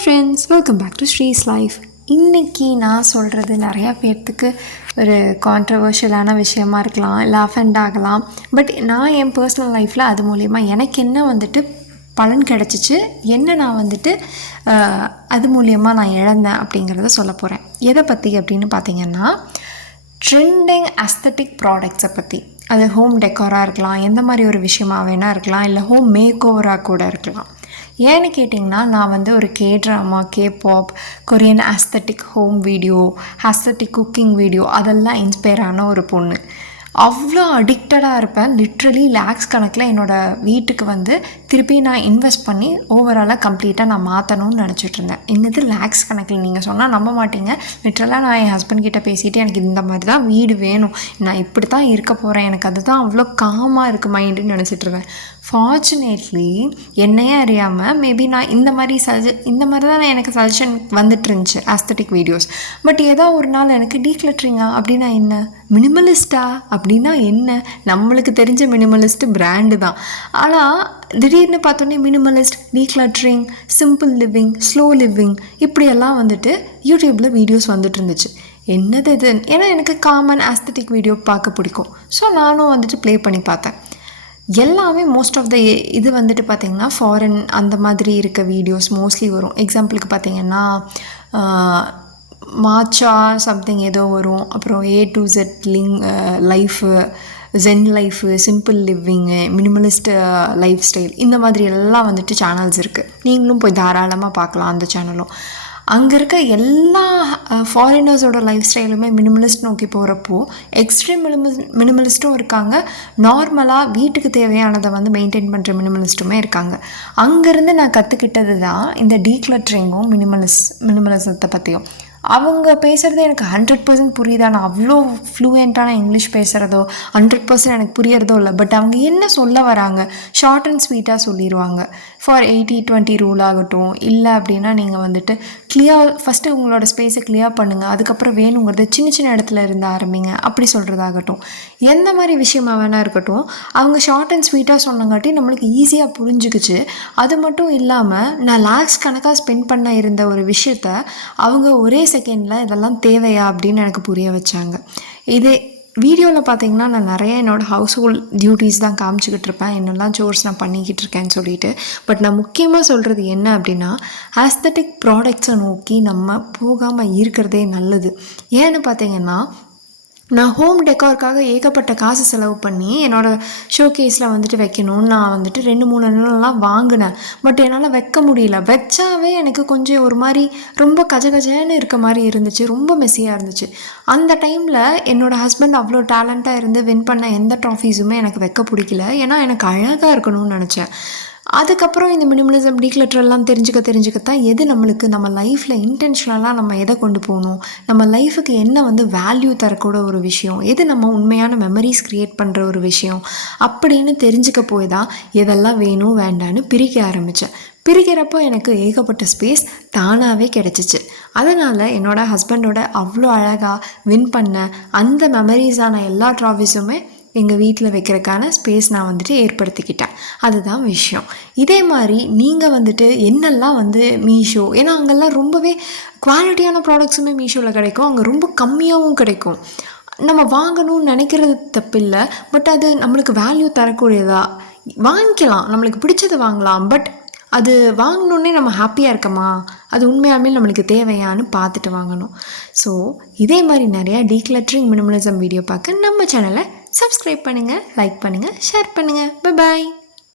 Hi friends, welcome back to Sri's life. இன்றைக்கி நான் சொல்கிறது நிறையா பேர்த்துக்கு ஒரு கான்ட்ரவர்ஷியலான விஷயமா இருக்கலாம், இல்லை அஃபெண்ட் ஆகலாம். பட் நான் என் பர்சனல் லைஃப்பில் அது மூலயமா எனக்கு என்ன வந்துட்டு பலன் கிடச்சிச்சு, என்ன நான் வந்துட்டு அது மூலயமா நான் இழந்தேன் அப்படிங்கிறத சொல்ல போகிறேன். எதை பற்றி அப்படின்னு பார்த்தீங்கன்னா, ட்ரெண்டிங் அஸ்தட்டிக் ப்ராடக்ட்ஸை பற்றி. அது ஹோம் டெக்கோராக இருக்கலாம், எந்த மாதிரி ஒரு விஷயமாக வேணால் இருக்கலாம், இல்லை ஹோம் மேக் ஓவராக கூட இருக்கலாம். ஏன்னு கேட்டிங்கன்னா, நான் வந்து ஒரு K-drama, K-pop, Korean aesthetic home video, aesthetic cooking video அதெல்லாம் இன்ஸ்பயர் ஆன ஒரு பொண்ணு. அவ்வளோ அடிக்டடாக இருப்பேன். லிட்ரலி லேக்ஸ் கணக்கில் என்னோடய வீட்டுக்கு வந்து திருப்பி நான் இன்வெஸ்ட் பண்ணி ஓவராலாக கம்ப்ளீட்டாக நான் மாற்றணும்னு நினச்சிட்ருந்தேன். என்னது லேக்ஸ் கணக்கில்? நீங்கள் சொன்னால் நம்ப மாட்டீங்க. லிட்ரலாக நான் என் ஹஸ்பண்ட் கிட்டே பேசிவிட்டு எனக்கு இந்த மாதிரி தான் வீடு வேணும், நான் இப்படி தான் இருக்க போகிறேன், எனக்கு அதுதான் அவ்வளோ காமாக இருக்குது மைண்டுன்னு நினச்சிட்ருவேன். ஃபார்ச்சுனேட்லி என்னையே அறியாமல் மேபி நான் இந்த மாதிரி தான் எனக்கு சஜஷன் வந்துட்டு இருந்துச்சு ஆஸ்தட்டிக் வீடியோஸ். பட் ஏதோ ஒரு நாள் எனக்கு டீக்ளட்டரிங்கா அப்படின்னா என்ன, மினிமலிஸ்டா அப்படின்னா என்ன, நம்மளுக்கு தெரிஞ்ச மினிமலிஸ்ட் பிராண்டு தான். ஆனால் திடீர்னு பார்த்தோன்னே Minimalist, decluttering, simple living, slow living இப்படியெல்லாம் வந்துட்டு யூடியூப்பில் வீடியோஸ் வந்துட்டு இருந்துச்சு. என்னது இது? ஏன்னா எனக்கு காமன் ஆஸ்தட்டிக் வீடியோ பார்க்க பிடிக்கும். ஸோ நானும் வந்துட்டு ப்ளே பண்ணி பார்த்தேன். எல்லாமே மோஸ்ட் ஆஃப் த இது வந்துட்டு பார்த்திங்கன்னா ஃபாரின் அந்த மாதிரி இருக்க வீடியோஸ் மோஸ்ட்லி வரும். எக்ஸாம்பிளுக்கு பார்த்திங்கன்னா மாச்சா சம்திங் ஏதோ வரும். அப்புறம் A to Z life, zen life, simple living, minimalist life style, இந்த மாதிரி எல்லாம் வந்துட்டு சேனல்ஸ் இருக்குது. நீங்களும் போய் தாராளமாக பார்க்கலாம் அந்த சேனலும். அங்கே இருக்க எல்லா ஃபாரினர்ஸோட லைஃப் ஸ்டைலுமே மினிமலிஸ்ட் நோக்கி போகிறப்போ எக்ஸ்ட்ரீம் மினிமலிஸ்ட்டும் இருக்காங்க, நார்மலாக வீட்டுக்கு தேவையானதை வந்து மெயின்டைன் பண்ணுற மினிமலிஸ்ட்டுமே இருக்காங்க. அங்கேருந்து நான் கற்றுக்கிட்டது தான் இந்த டீக்ளட்டரிங்கும் மினிமலிசத்தை பற்றியும். அவங்க பேசுகிறது எனக்கு 100% புரியுதா, நான் அவ்வளோ ஃப்ளூயண்ட்டான இங்கிலீஷ் பேசுகிறதோ 100% எனக்கு புரியறதோ இல்லை. பட் அவங்க என்ன சொல்ல வராங்க ஷார்ட் அண்ட் ஸ்வீட்டாக சொல்லிடுவாங்க. ஃபார் 80-20 ரூல் ஆகட்டும், இல்லை அப்படின்னா நீங்கள் வந்துட்டு ஃபஸ்ட்டு உங்களோட ஸ்பேஸை கிளியர் பண்ணுங்கள், அதுக்கப்புறம் வேணுங்கிறது சின்ன சின்ன இடத்துல இருந்து ஆரம்பிங்க அப்படி சொல்கிறதாகட்டும், எந்த மாதிரி விஷயமா வேணால் இருக்கட்டும், அவங்க ஷார்ட் அண்ட் ஸ்வீட்டாக சொன்னங்காட்டி நம்மளுக்கு ஈஸியாக புரிஞ்சுக்கிச்சு. அது மட்டும் இல்லாமல் நான் லேக்ஸ் கணக்காக ஸ்பெண்ட் பண்ண இருந்த ஒரு விஷயத்த அவங்க ஒரே செகண்டில் இதெல்லாம் தேவையா அப்படின்னு எனக்கு புரிய வச்சாங்க. இதே வீடியோவில் பார்த்தீங்கன்னா நான் நிறைய என்னோடய ஹவுஸ் ஹோல்ட் டியூட்டிஸ் தான் காமிச்சிக்கிட்டு இருப்பேன், என்னெல்லாம் சோர்ஸ் நான் பண்ணிக்கிட்டு இருக்கேன்னு சொல்லிட்டு. பட் நான் முக்கியமாக சொல்கிறது என்ன அப்படின்னா, ஆஸ்தட்டிக் ப்ராடக்ட்ஸை நோக்கி நம்ம போகாமல் இருக்கிறதே நல்லது. ஏன்னு பார்த்தீங்கன்னா, நான் ஹோம் டெக்காருக்காக ஏகப்பட்ட காசு செலவு பண்ணி என்னோடய ஷோகேஸில் வந்துட்டு வைக்கணும்னு நான் வந்துட்டு 2-3 நாளெலாம் வாங்கினேன். பட் என்னால் வைக்க முடியல. வச்சாவே எனக்கு கொஞ்சம் ஒரு மாதிரி ரொம்ப கஜகஜன்னு இருக்க மாதிரி இருந்துச்சு, ரொம்ப மெஸ்ஸியாக இருந்துச்சு. அந்த டைமில் என்னோடய ஹஸ்பண்ட் அவ்வளோ டேலண்ட்டாக இருந்து வின் பண்ண எந்த ட்ராஃபீஸுமே எனக்கு வைக்க பிடிக்கல. ஏன்னா எனக்கு அழகாக இருக்கணும்னு நினச்சேன். அதுக்கப்புறம் இந்த மினிமலிசம், டீக்ளட்டரெல்லாம் தெரிஞ்சுக்கத்தான் எது நம்மளுக்கு நம்ம லைஃப்பில் இன்டென்ஷனலாக நம்ம எதை கொண்டு போகணும், நம்ம லைஃபுக்கு என்ன வந்து வேல்யூ தரக்கூட ஒரு விஷயம், எது நம்ம உண்மையான மெமரிஸ் க்ரியேட் பண்ணுற ஒரு விஷயம் அப்படின்னு தெரிஞ்சுக்க போய் தான் எதெல்லாம் வேணும் வேண்டான்னு பிரிக்க ஆரம்பித்தேன். பிரிக்கிறப்போ எனக்கு ஏகப்பட்ட ஸ்பேஸ் தானாகவே கிடச்சிச்சு. அதனால் என்னோடய ஹஸ்பண்டோட அவ்வளோ அழகாக வின் பண்ண அந்த மெமரிஸான எல்லா ட்ராஃபிஸுமே எங்கள் வீட்டில் வைக்கிறதுக்கான ஸ்பேஸ் நான் வந்துட்டு ஏற்படுத்திக்கிட்டேன். அதுதான் விஷயம். இதே மாதிரி நீங்கள் வந்துட்டு என்னெல்லாம் வந்து மீஷோ, ஏன்னா அங்கெல்லாம் ரொம்பவே குவாலிட்டியான ப்ராடக்ட்ஸுமே மீஷோவில் கிடைக்கும், அங்கே ரொம்ப கம்மியாகவும் கிடைக்கும். நம்ம வாங்கணும்னு நினைக்கிறது தப்பில்லை, பட் அது நம்மளுக்கு வேல்யூ தரக்கூடியதா வாங்கிக்கலாம், நம்மளுக்கு பிடிச்சதை வாங்கலாம். பட் அது வாங்கினோன்னே நம்ம ஹாப்பியாக இருக்கமா, அது உண்மையாலுமே நம்மளுக்கு தேவையான்னு பார்த்துட்டு வாங்கணும். ஸோ இதே மாதிரி நிறையா டீக்ளட்டரிங் மினிமலிசம் வீடியோ பார்க்க நம்ம சேனலை சப்ஸ்கிரைப் பண்ணுங்கள், லைக் பண்ணுங்கள், ஷேர் பண்ணுங்கள். Bye bye.